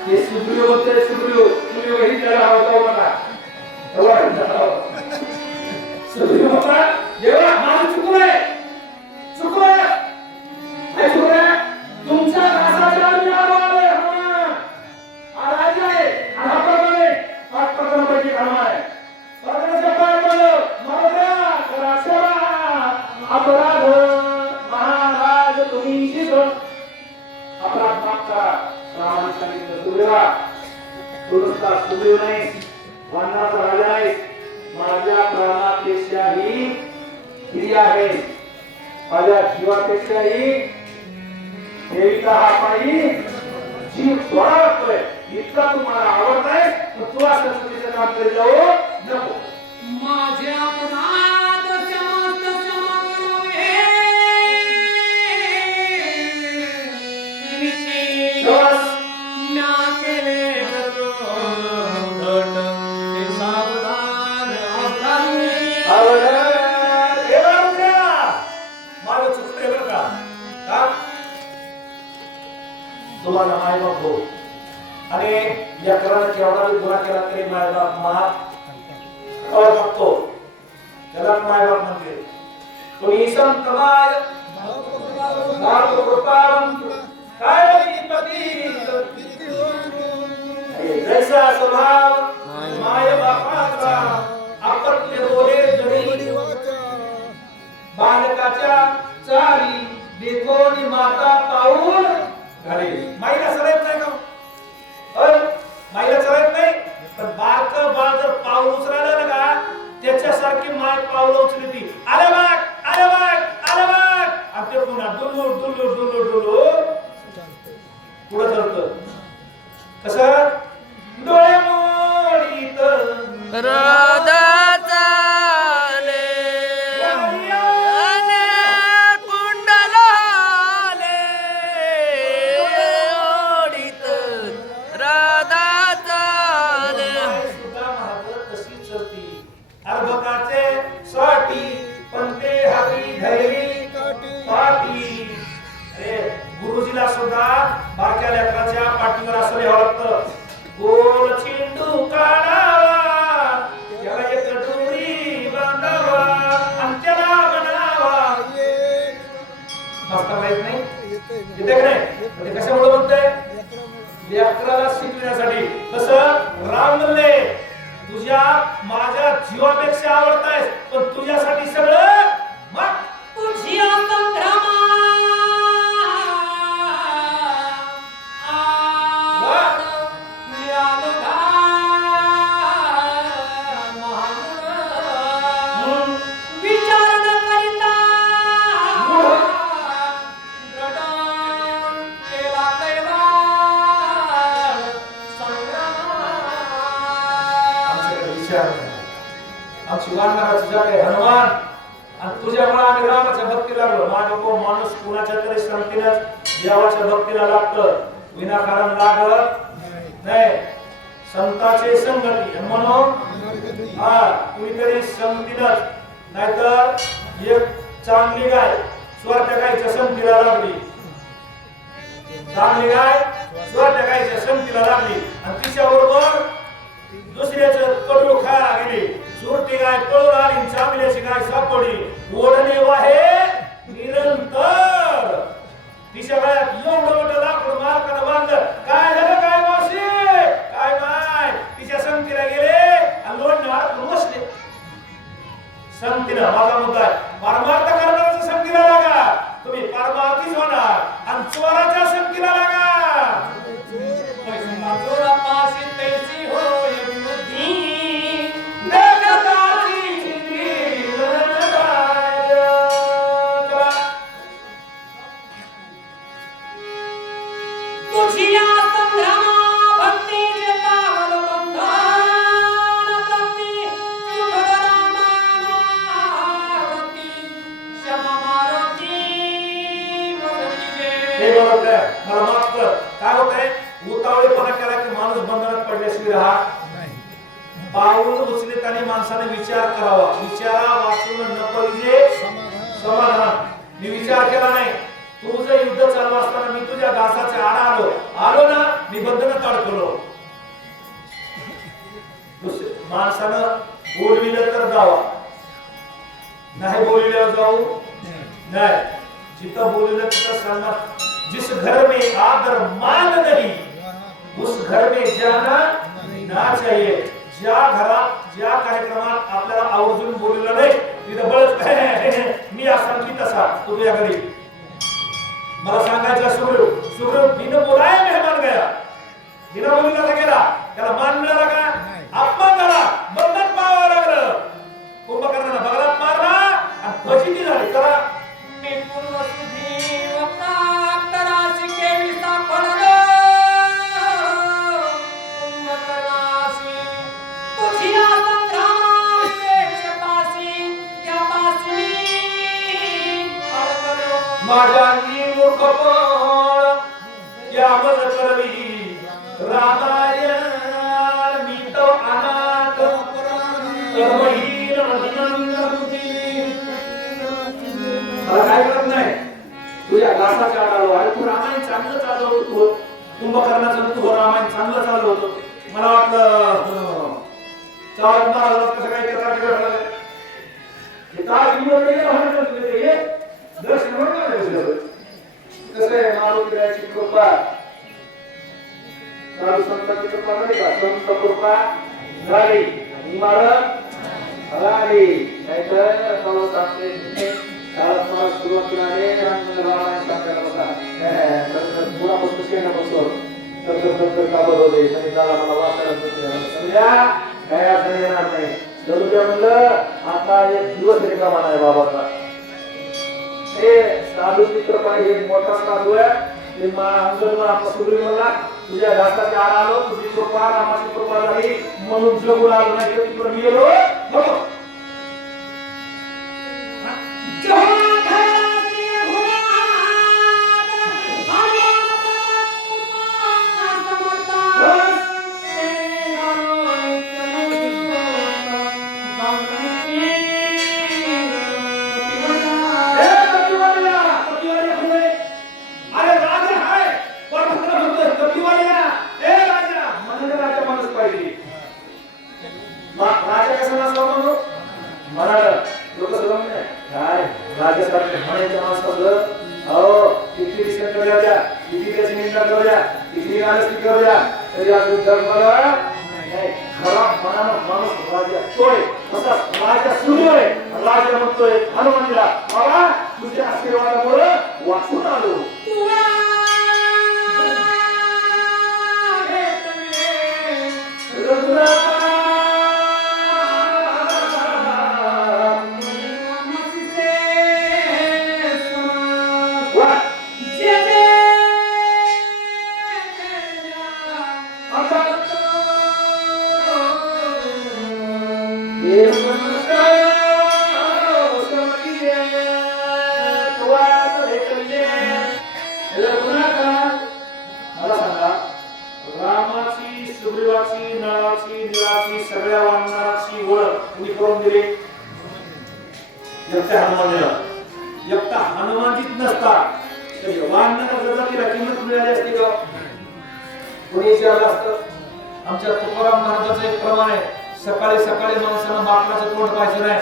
ते सुप्रियो होते सुप्रियो सुप्रियो ही त्याला होता मला सुप्रियो होता देवा माझं चुकलंय चुकलंय काय चुकलंय तुमच्या दासाच्या मी आलोय हा राजा आहे हा प्रमाणे पाच प्रमाणापैकी काम आहे परमेश्वर पाय बोलो मरद्या करा सेवा अपराध महाराज तुम्ही शिक अपराध माफ करा रामाने सांगितलं सुग्रीवा तुझा सुग्रीव नाही वनाचा राजा आहे माझ्या प्राणापेक्षाही प्रिय आहे माझ्या जीवापेक्षाही देवीचा हा पायी जीव सोडावतोय इतका तुम्हाला आवडताय तर तू असं चुकीचं काम करीत जाऊ नको माझ्या अपराध समस्त क्षमा ना केले तुम्हाला माय बाप हो आणि या कराने केवढा गुन्हा केला तरी माय बाप माफ बघतो त्याला माय बाप म्हणते तुम्ही संत माय बाप कृपावंत काय पती जैसा स्वभाव माय बापाचा अपत्य बोले जरी बालकाच्या चाली देखोनी माता पाऊल घाले माईला सरायत नाही का माईला सरायत नाही पण बाळ जर पाऊल उचलायला ना का त्याच्यासारखी माय पाऊल उचलती आले बाग आले बाग आले बाग आणि ते पुन्हा डुल्लू डुल्लू डुल्लू डुल्लू पुढे चालतं कसं डोळे मोडीत गुरुजीला सुद्धा बारक्या लेकराच्या पाठीवर असं लिहावं लागतं गोल चिंडू काढावा त्याला एक डोरी बांधावा आणि त्याला बनावा मास्तर माहित नाही येते का नाही ते कशामुळे म्हणतंय लेकराला शिकवण्यासाठी कसं राम म्हणले तुझ्या माझ्या जीवापेक्षा आवडतायस पण तुझ्यासाठी सगळं मग तुझी संग्रामा हनुमान आणि तुझ्यामुळे आम्ही रामाच्या भक्तीला लागलो माणूस कुणाच्या तरी संगतीनच देवाच्या भक्तीला लागतं विनाकारण लागत नाही संताचे संगती म्हणून कुणीतरी संगतीनच नाहीतर एक चांगली गाय स्वार्थ्या गायच्या संगतीला लागली चांगली गाय स्वार्थ्या गायच्या संगतीला लागली आणि तिच्याबरोबर दुसऱ्याचं कडू खायला गेली सुरती गाय पळून आली चांगल्याची गाय सापडली ओढणे वाहे निरंतर तिच्या गायात एवढं मोठं लाकूड मारकानं बांधलं काय झालं काय मावशी काय माय तिच्या संगतीला गेले आणि लोणने अडकून बसले संगतीला माझा मुद्दा आहे परमार्थ करणाऱ्याच्या संगतीला लागा तुम्ही परमार्थीच होणार आणि चोराच्या संगतीला लागा चोरा पाशी तैसी होय बुद्धी तुझी संग्रामा भक्ती पावल बंधन प्रती सुखरामाना क्षमा मारुती हे बरोबर मला माफ कर काय होतंय उतावळेपणा केला की माणूस बंधनात पडल्याशिवाय राहत नाही पाऊल उचलताना माणसाने विचार करावा विचारा वाचून न पाहिजे समाधान मी विचार केला नाही तुझं युद्ध चालू असताना मी तुझ्या दासाच्या आड आलो ना मी बंधनात अडकलो. माणसानं बोलविलं तर जावा, नाही बोलविल्यावर जाऊ नाही. जिथं बोलविलं तिथं सन्मान. जिस घर में आदर मान नहीं उस घर में जाना ना चाहिए. ज्या घरात ज्या कार्यक्रमात आपल्याला आवर्जून बोलवलं नाही तिथं बळच मी असा की तसा तुझ्या घरी. मला सांगायचं सुग्रीव बिन बोलाय मेहमान गया. बिना बोलण्याचा गेला, त्याला मान मिळाला का? अपमान झाला, बंधन पाहावं लागलं. कुंभकर्णाने बगलात मारला आणि फजिती झाली. चला मी पूर्वसिद्धी वक्ताराशी केली सापडलो. कुंभकर्णाशी तुझी या संग्रामापेक्षपासी त्यापासी अडकलो. माझ्या अंगी मूर्खपण यामज करवी रामायण. मी तो अनाथ कर्महीन अभिनंदनती. मला काय करत नाही, तुझ्या घासाच्या आडालो आहे. तू रामायण चांगलं चाललं होतं. कुंभकर्णाचं तू रामायण चांगलं चाललं होतं. मला वाटलं चार महाराज कसं काय त्याचा घडलं हे काय जीवन नाही म्हणत तुझे हे दर्शन म्हणून कसं आहे. मारुतीची कृपा, साधू संतांची कृपा नाही का? संत कृपा झाली आणि इमारत झाली. नाहीतर सर्व सांगते त्याला तुम्हाला सुरुवातीला रामायण सांगायला बसा पुन्हा पुस्तक येण्यापासून तर का बरोबर म्हणजे त्याला मला वाचायला समजा काय असं येणार नाही. जरूर म्हणलं आता एक दिवस रिकामा नाही बाबाचा. हे साधू चित्रपट हे मोठा साधू आहे. ते अंगण आपला सुग्रीव म्हणला तुझ्या घासाच्या आड आलो, तुझी कृपा रामाची कृपा झाली म्हणून जगून आलो नाही तर तिकडे मी गेलो नको. राजा म्हणतोय हनुमानला बाबा तुझ्या आशीर्वादामुळे वाचून आलो. सगळ्या वानराची ओळख कुणी करून दिली? एकट्या हनुमानाला. एकटा हनुमानजीच नसता तर वानराला जर तिला किंमत मिळाली असती का? कोणी विचारलं असतं? आमच्या तुकाराम महाराजाचं एक प्रमाण आहे, सकाळी सकाळी माणसानं माकडाचं तोंड पाहायचं नाही.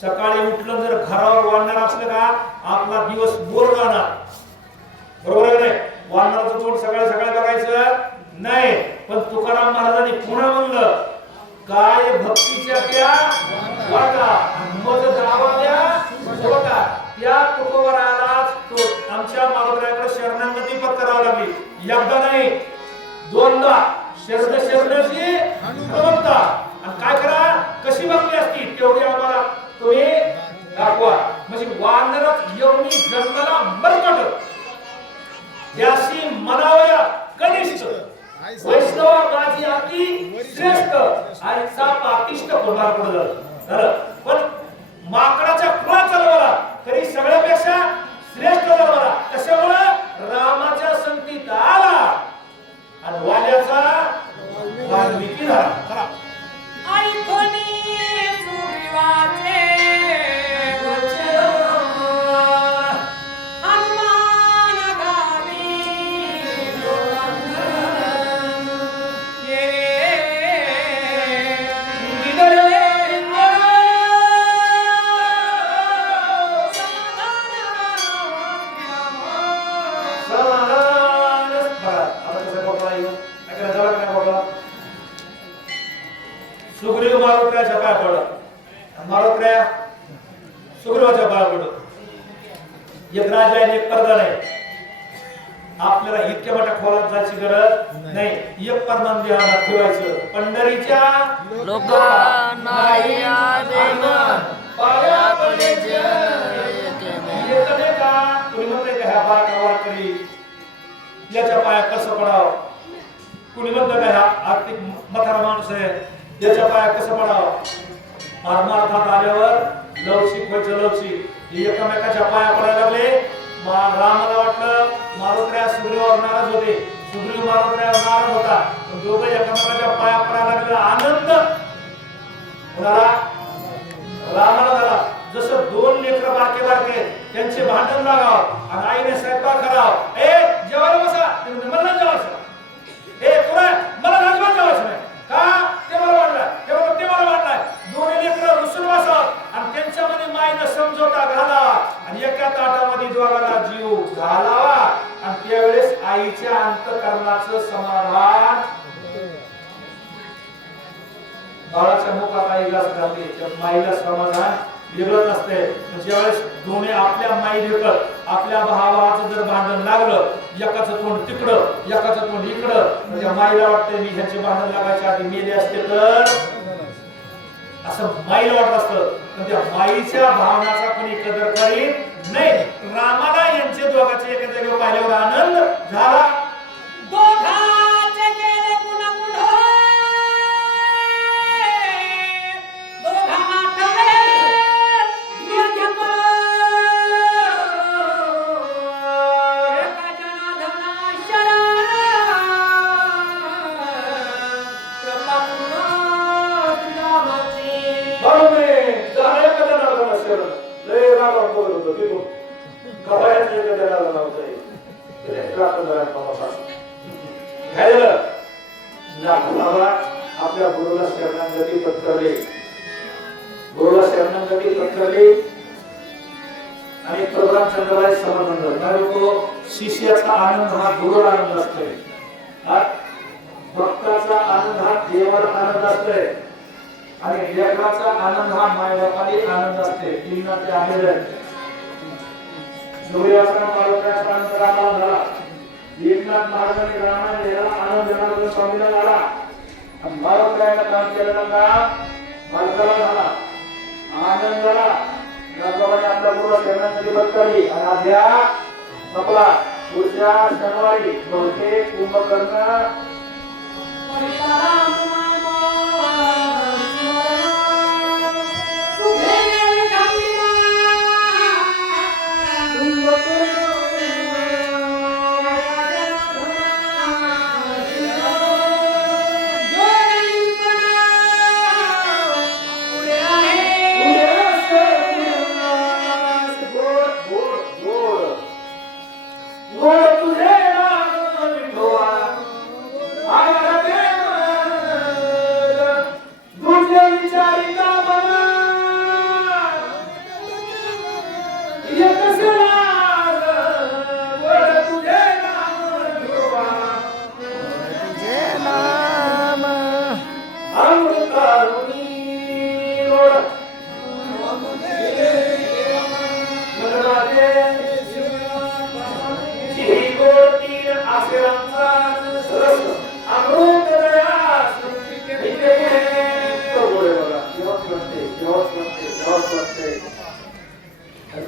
सकाळी उठलं जर घरावर वानर असलं का आपला दिवस बोर जाणार. बरोबर आहे नाही? वानराचं तोंड सकाळी सकाळी बघायचं नाही. पण तुकाराम महाराजांनी पुन्हा म्हणलं काय भक्तीच्या त्या वाटा मग गावाल्या वाटा. त्या तुकोबरालाच तो आमच्या मालवऱ्याकडे शरणागती पत्करावी लागली. एकदा नाही दोनदा शरणाची प्रवक्ता. आणि काय करा कशी भक्ती असती तेवढी आम्हाला तुम्ही दाखवा. म्हणजे वानरच एवढी जन्माला बरकट त्याशी मनावया कनिष्ठ वैष्णव माझी अति श्रेष्ठ आणि सा पापिष्ट होणार पडलं. पण माकडाच्या कुळा चालवला तरी सगळ्यापेक्षा श्रेष्ठ झाला. कशामुळे रामाच्या संगतीत आला आणि वाल्याचा वाल्मिकी झाला. ऐकोनी सुग्रीवाचे वचन हनुमान गावी लोटांगण. मारुत्र्याच्या पाया पडत, मारुत्र्या सुग्रीवाच्या पाया पडत. एक राजा आहे एक प्रधान आहे. आपल्याला इतक्या मोठ्या खोलात जायची गरज नाही. एक परमान ध्यानात ठेवायचं. पंढरीच्या लोकांना या देवा पाया पडे येतले का कुणी म्हणते का ह्या बारका वारकरी याच्या पाया कसं पडावं, कुणी म्हणतं का ह्या आर्थिक म्हातारा माणूस आहे याच्या पाया कसं पडावं. परमार्थात आल्यावर लवचिक व्हायचं. लवचिक एकमेकाच्या पाया पडायला लागले. रामाला वाटलं मारुत्र्या सुग्रीवावर नाराज होते, सुग्रीव मारुत्र्यावर नाराज होता, पण दोघं एकमेकाच्या पाया पडायला लागले. आनंद कुणाला? रामाला झाला. जसं दोन लेकरं बारके बारके त्यांचे भांडण लागावं आणि आईने स्वयंपाक करावं. ए जेवायला बसा, ते म्हणते मला नाही जेवायचं. ए तुला मला अजिबात जेवायचं नाही का, ते मला वाटलं, ते मला वाटलंय. दोन्ही लेकरं रुसून बसावं आणि त्यांच्यामध्ये माईनं समजोता घालावा आणि एका ताटामध्ये दोघांना जीव घालावा. आणि त्यावेळेस आईच्या अंतःकरणाचं समाधान बाळाच्या मुखात आईला घालते. त्या माईला समाधान वेगळंच असते. ज्यावेळेस दोन्ही आपल्या माई देखत आपल्या भावाचं जर भांडण लागलं, एकाचं तोंड तिकडं एकाचं तोंड इकडं, त्या माईला वाटतं मी ह्याचे भांडण लागायच्या आधी मेले असते तर, असं माईला वाटत असतं. पण त्या माईच्या भावनाचा कोणी कदर करीत नाही. रामाला यांचे दोघांचे एका जागेवर पाहिल्यावर आनंद झाला. दोघांचे केले पुन्हा पुढे, दोघा आठवले निर्जन एका जनार्दना शरण कृपा करुणा तुझ्यावरची. बरोबर झाले का जनार्दन शरण लय राम बोलत होतो की कपायाचे जनार्दन नव्हते आपल्या गुरुला शरणागती पत्करले, गुरुला शरणागती पत्करली आणि प्रभू चंद्रबाई समर्थ शिष्याचा आनंद हा गुरुला आनंद असतोय, भक्ताचा आनंद हा देवाला आनंद असतोय आणि लेकराचा आनंद हा मायबापाला आनंद असते. तीन ते आलेले सूर्यासन पार्वत्याचा आनंद रामाला झाला. एकनाथ महाराजांनी रामायण याला आनंद देणारा स्वामीला झाला. मारुत्र्याला काम केलेला मालकाला झाला, आनंद झाला. नंदबाई आपल्या गुरुला शरणागती पत्करली आणि आद्या आपला पुढच्या शनिवारी बहुतेक कुंभकर्ण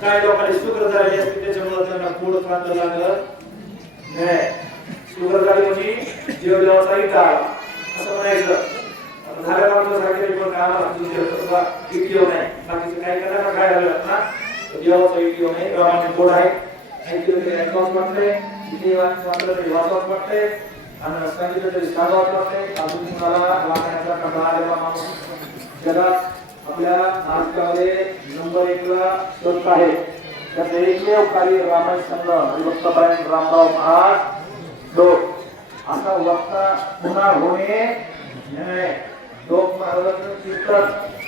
काय लोकांनी शुगर झालेली असते त्याच्यामुळे त्यांना पोट प्रांत लागलं नाही. शुगर झाली म्हणजे जीव देवाचा इटा असं म्हणायचं. झाल्या बाजूला सांगितलं पण आम्हाला इटिओ नाही, बाकीचं काय करायला काय झालं ना देवाचा इटिओ नाही. रामाने गोड आहे ऐकलं वाटतंय, इथे वाटलं तरी वाचवाच वाटतंय आणि सांगितलं तरी सांगावंच वाटतंय. अजून तुम्हाला वाचण्याचा कंटाळा आलेला माणूस जगात आपल्या नाटकामध्ये नंबर 1 ला संत आहे. त्यात एकमेव कार्य रामायण संघ हरिभक्तपरायण रामराव महाराज लोक असा वक्ता पुन्हा होणे. लोक महाराजांचं कीर्तन